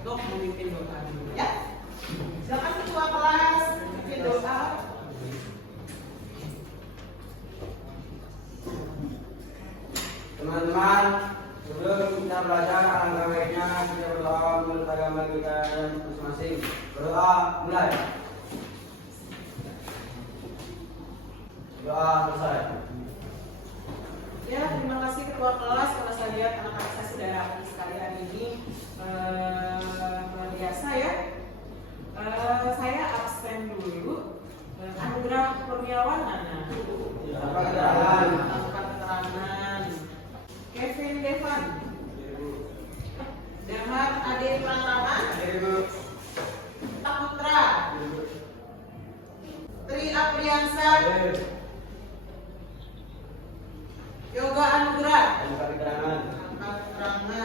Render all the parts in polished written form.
untuk memimpin doa dulu ya. Silakan ketua kelas memimpin doa. Teman-teman, sebelum kita belajar alangkah baiknya kita berdoa menurut agama kita dan masing-masing. Berdoa mulai. Doa selesai. Ya, terima kasih ketua kelas. Kalau saya lihat anak-anak saya sudah sekalian ini luar biasa ya. Saya absen dulu. Anugerah Kurniawan mana? Apa keterangan? Tanpa keterangan. Kevin Devan. Damar Ade Pratama. Saputra. Tri Apriansa. Yoga Anugrah. Tanpa keterangan. Tanpa keterangan.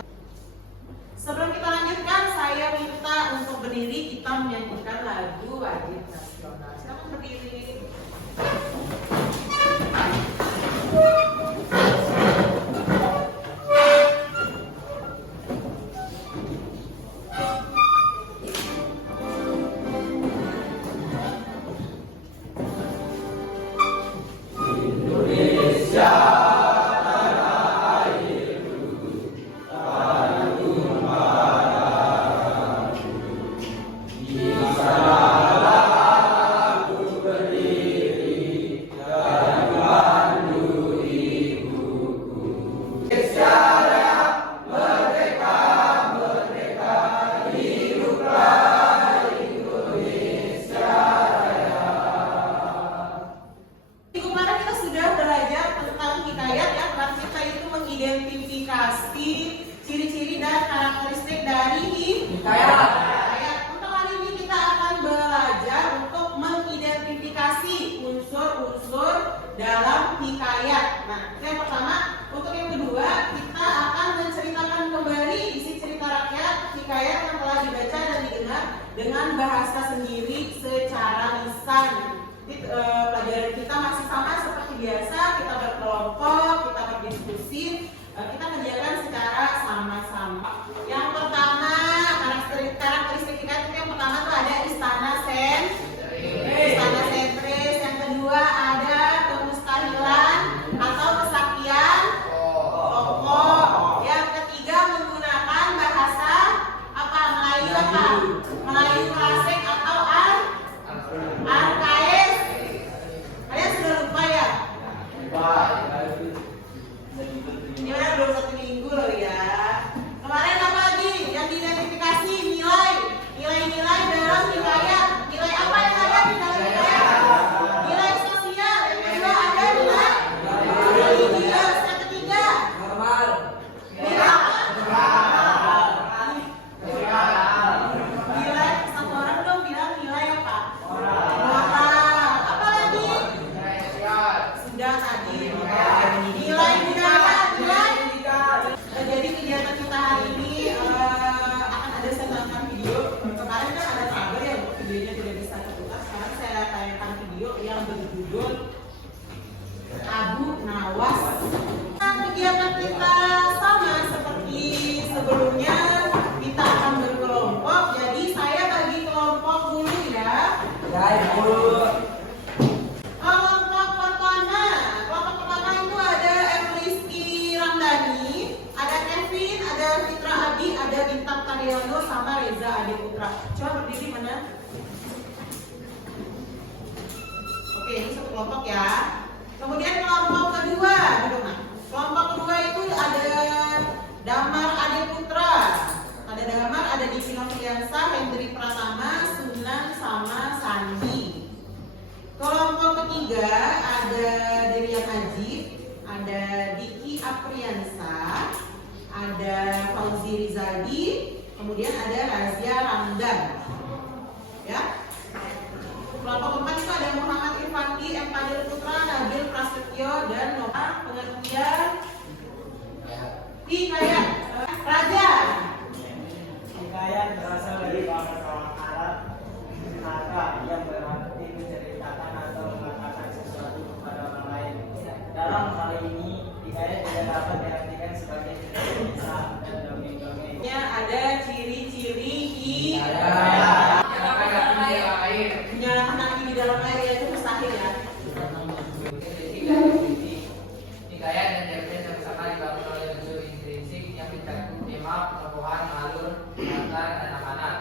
Sebelum kita lanjutkan, saya minta untuk berdiri kita menyanyikan lagu wajib nasional. Silakan berdiri. Identifikasi ciri-ciri dan karakteristik dari hikayat. Untuk kali ini kita akan belajar untuk mengidentifikasi unsur-unsur dalam hikayat. Nah, itu yang pertama. Untuk yang kedua, kita akan menceritakan kembali isi cerita rakyat hikayat yang telah dibaca dan didengar dengan bahasa sendiri secara lisan. Pelajaran kita masih sama seperti biasa, kita berkelompok, kita berdiskusi, kita kerjakan secara sama-sama. Yang pertama, karakteristik hikayat yang pertama itu ada istana sentris. Yang kedua ada kemustahilan atau kesaktian tokoh. Yang ketiga menggunakan bahasa apa? Melayu klasik atau arkaik. Kalian sudah lupa ya? Ini udah belum 1 minggu loh ya. Kemarin apa lagi yang diidentifikasi? Nilai-nilai dalam hikayat. Nilai apa yang ada di dalam hikayat? Nilai sosial. Yang kedua ada nilai religius. Yang ketiga nilai satu orang dong bilang nilai apa? Moral. Apa lagi? Sudah tadi. Nilai budaya. Jadi kegiatan kita hari ini akan ada saya video. Kemarin kan ada kabar ya videonya tidak bisa terputar. Sekarang saya tayangkan video yang berjudul Abu Nawas. Nah, kegiatan kita sama seperti sebelumnya. Kita akan berkelompok. Jadi saya bagi kelompok dulu ya. Kelompok pertama itu ada Rizky Ramdhani, ada Kevin, ada Fitra Adi, ada Bintang Karyono, sama Reza Ade Putra. Coba berdiri mana? Oke, ini satu kelompok ya. Kemudian kelompok kedua, duduk nah. Kelompok kedua itu ada Damar Ade Putra, ada Damar, ada Diki Novriansa, Hendri Pratama, Sunan, sama Sandi. Kelompok ketiga ada Derian Ajib, ada Diki Apriansa, ada Fauzi Rizaldi, kemudian ada Razia Ramdan. Ya. Kelompok keempat itu ada Muhammad Irfandi, M. Fadil Putra, Nabil Prasetyo, dan Noah. Pengertian hikayat Raja. Hikayat berasal dari bahasa Arab kata yang berarti menceritakan atau mengatakan sesuatu kepada orang lain. Dalam hal ini, hikayat tidak dapat diartikan sebagai cerita kisah dan dongeng-dongeng. Ada ciri-ciri Nyalakan api di dalam air. Menyalakan api di dalam air ya, itu mustahil ya. Hikayat dan cerpen sama-sama dibangun oleh unsur intrinsik yang mencakup tema, tokohan, alur, latar, dan amanat.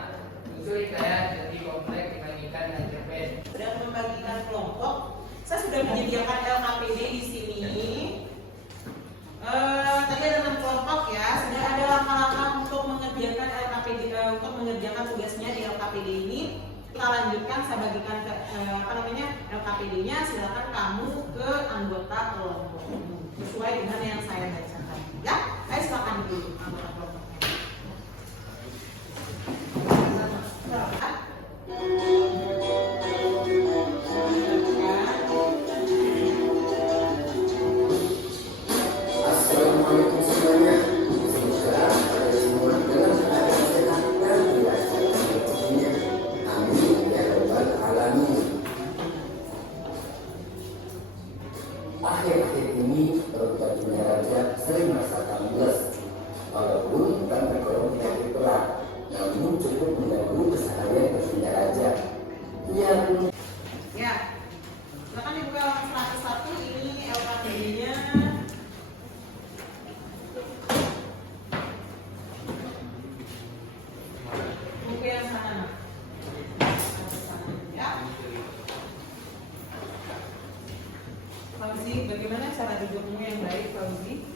Unsur hikayat lebih kompleks dibandingkan dengan cerpen. Sedang membagikan kelompok. Saya sudah menyediakan LKPD di sini. Tadi ada 6 kelompok ya. Sudah ada langkah-langkah untuk mengerjakan LKPD, untuk mengerjakan tugasnya di LKPD ini. Kita lanjutkan, saya bagikan ke LKPD-nya. Silakan kamu ke anggota kelompok sesuai dengan yang saya bacakan. Ya, ayo silakan dulu anggota kelompoknya. Assalamualaikum semuanya. Semoga pada semua dalam keadaan sehat dan dirasakan rezekinya. Amin ya rabbal alamin. Akhir-akhir ini perebutan dunia raja sering merasakan mules. Walaupun bukan tergolong penyakit berat, namun cukup mengganggu keseharian berdunia raja. Ia pun Ya, silakan dibuka halaman 101. Ini LKPD-nya. Buku yang sana. Ya. Fauzi, bagaimana cara dudukmu yang baik, Fauzi?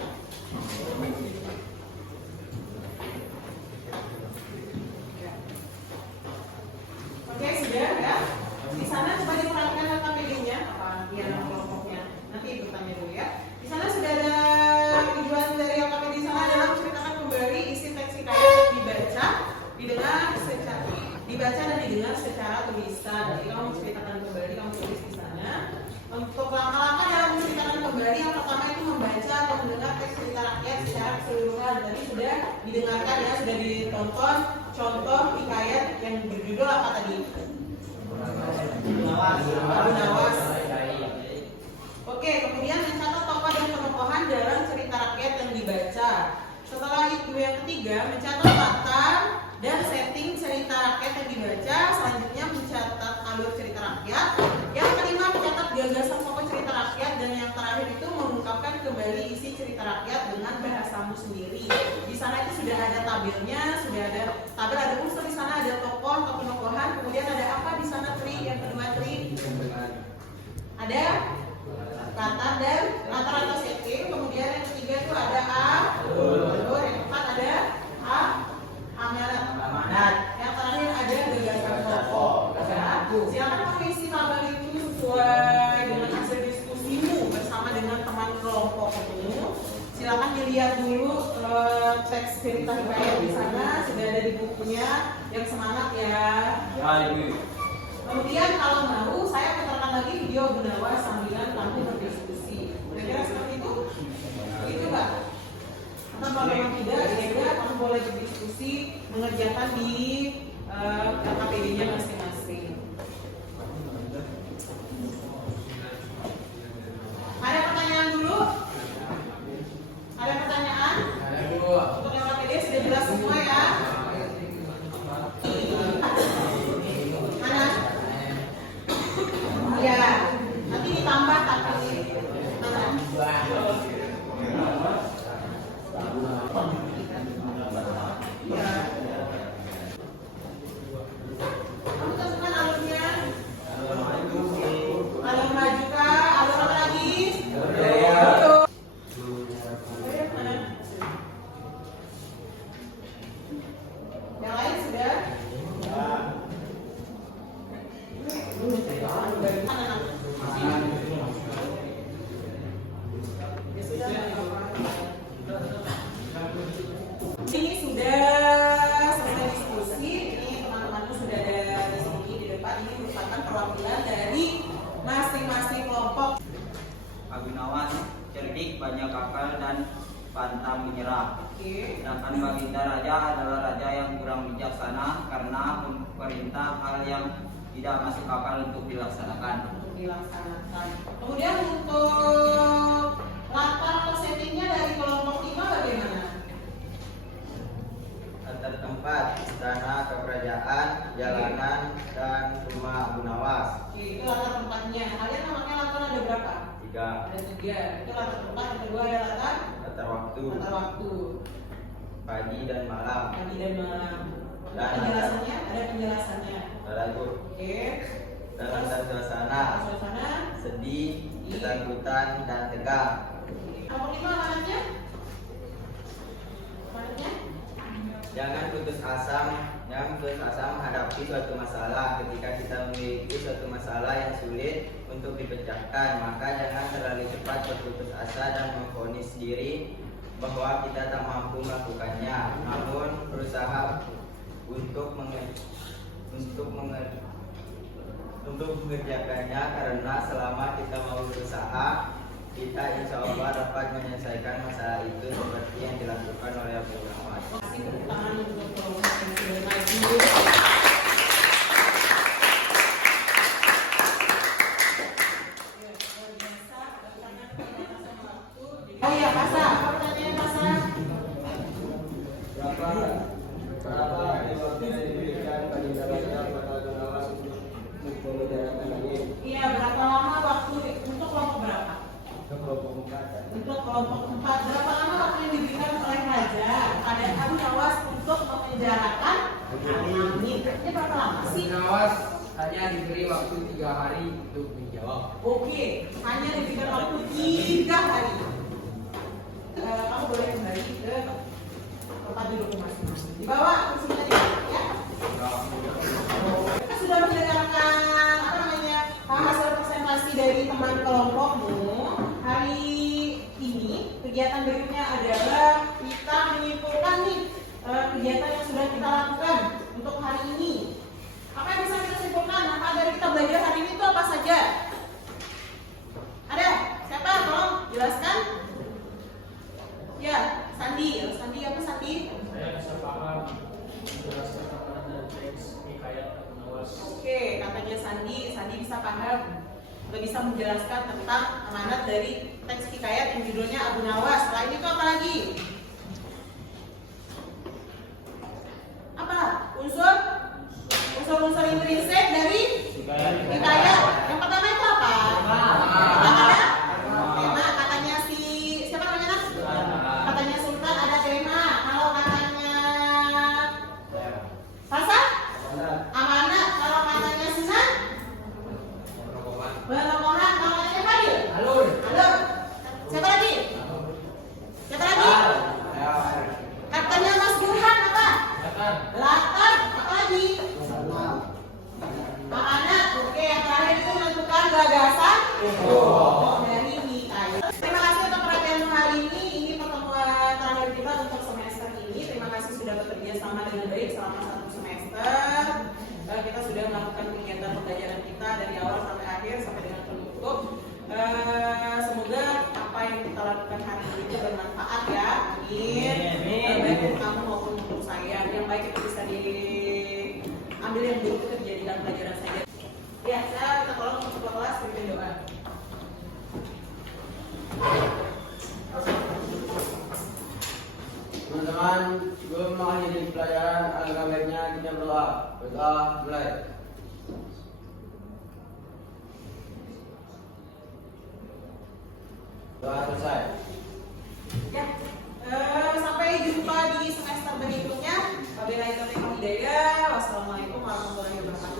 Ya. Oke, sudah ya. Di sana coba diperhatikan LKPD-nya, apa dia nama kelompoknya. Nanti ibu tanya dulu ya. Di sana sudah ada tujuan dari LKPD di sana adalah menceritakan kembali isi teks hikayat dibaca dan didengar secara tulisan. Jadi kamu menceritakan kembali, kamu tulis di sana. Untuk langkah-langkah dalam menceritakan kembali, yang pertama itu membaca atau mendengar teks cerita rakyat secara keseluruhan. Tadi sudah didengarkan ya, sudah ditonton contoh hikayat yang berjudul apa tadi? Abu Nawas. Oke, kemudian mencatat tokoh dan penokohan dalam cerita rakyat yang dibaca. Setelah itu yang ketiga, mencatat latar dan setting cerita rakyat yang dibaca. Selanjutnya mencatat alur cerita rakyat. Yang kelima, mencatat gagasan pokok cerita rakyat. Dan yang terakhir itu mengungkapkan kembali isi cerita rakyat dengan bahasamu sendiri. Di sana itu sudah ada tabelnya, sudah ada tabel, ada unsur di sana, ada tokoh atau penokohan. Kemudian ada apa di sana, Tri? Yang kedua, Tri? Ada latar dan latar atau setting. Kemudian yang ketiga itu ada alur. Yang keempat ada amanat. Yang terakhir ada gagasan pokok. Ya. Silakan mengisi tabel itu sesuai dengan hasil diskusimu bersama dengan teman kelompokmu. Silakan dilihat dulu teks cerita hikayat di sana, sudah ada di bukunya. Yang semangat ya. Kemudian kalau mau saya putarkan lagi video Abu Nawas sambilan kamu berdiskusi. Kira-kira seperti itu? Begitu Mbak? Atau kalau memang tidak, ya kamu boleh berdiskusi mengerjakan di LKPD-nya masing-masing. Ada pertanyaan dulu? Ada pertanyaan? Untuk LKPD sudah jelas semua ya? Mana? Ya, nanti ditambah tapi mana? Ya. Kamu tentukan alurnya. Alur maju kah? Alur apa lagi? Ayo. Yang lain sudah? Ini sudah selesai diskusi. Ini teman-temanmu sudah ada di sini di depan. Ini merupakan perwakilan dari masing-masing kelompok. Abu Nawas cerdik, banyak akal dan pantang menyerah. Oke. Sedangkan Baginda Raja adalah raja yang kurang bijaksana karena memerintah hal yang tidak masuk akal untuk dilaksanakan. Kemudian untuk latar atau settingnya dari kelompok 5 bagaimana? Latar tempat tempat, istana kekerajaan, jalanan, dan rumah Abu Nawas. Oke, itu latar tempatnya. Kalian namanya latar ada berapa? 3. Ada 3. Itu latar tempat. Yang kedua ada latar Latar waktu, pagi dan malam. dan malam. Ada Dan penjelasannya? Ada penjelasannya. Lalu Oke. dan latar suasana, Suasana. sedih, ketakutan, dan tegang. Nomor 5 amanatnya? Amanatnya? Jangan putus asa menghadapi suatu masalah. Ketika kita memiliki suatu masalah yang sulit untuk dipecahkan, maka jangan terlalu cepat berputus asa dan memvonis diri bahwa kita tak mampu melakukannya. Namun berusaha untuk mengerjakannya, karena selama kita mau berusaha, kita insya Allah dapat menyelesaikan masalah itu seperti yang dilakukan oleh Abu Nawas. Kasih tepuk tangan untuk kelompok yang sudah maju. Oh iya, Pasa. Apa pertanyaannya, Pasa? Berapa waktu yang diberikan bagi Raja pada Abu Nawas untuk mengerjakan ini? Iya, berapa lama waktu untuk kelompok berapa? Kelompok 4. Untuk kelompok 4, berapa lama waktu yang diberikan oleh Raja pada Abu Nawas untuk memenjarakan Amin? Ini berapa lama Abu sih? Nawas hanya diberi waktu 3 hari untuk menjawab. Oke, hanya diberikan waktu 3 hari. Kamu boleh kembali ke tempat duduk masing-masing. Dibawa kursinya ya. Kita sudah mendengarkan hasil presentasi dari teman kelompokmu. Hari ini kegiatan berikutnya adalah kita menyimpulkan nih kegiatan yang sudah kita lakukan untuk hari ini. Apa yang bisa kita simpulkan? Apa dari kita belajar hari ini itu apa saja? Ada? Siapa? Tolong jelaskan. Ya, Sandi. Sandi apa Sandi? Saya bisa paham menjelaskan amanat dan teks hikayat Abu Nawas. Oke, katanya Sandi bisa paham, udah bisa menjelaskan tentang amanat dari teks hikayat yang judulnya Abu Nawas. Selain itu apa lagi? Apa? Unsur-unsur intrinsik dari hikayat. Yang pertama itu apa? Tema. Katanya siapa namanya? Katanya Sultan ada tema. Kalau katanya Sasa? Amanat. Kalau katanya Sinan? Berlemohan. Kalau katanya Fadil? Alur. Siapa lagi? Katanya Mas Burhan apa? Latar. Apa lagi? Amanat. Oke, yang terakhir itu menentukan gagasan dari hikayat. Terima kasih untuk perhatian hari ini. Ini pertemuan terakhir kita untuk semester ini. Terima kasih sudah bekerja sama dengan baik selama 1 semester. Kita sudah melakukan kegiatan pembelajaran kita dari awal sampai akhir sampai dengan penutup. Semoga apa yang kita lakukan hari ini itu bermanfaat ya. Amin. Baik untuk kamu maupun untuk saya. Yang baik itu bisa diambil, yang buruk itu dijadikan pelajaran saja. Ya, saya minta tolong untuk ketua kelas berikan doa. Teman-teman, sebelum mengakhiri pelajaran, alangkah baiknya kita berdoa. Berdoa mulai. Doa selesai. Ya, sampai jumpa di semester berikutnya. Wabillahi taufiq wal hidayah. Wassalamualaikum warahmatullahi wabarakatuh.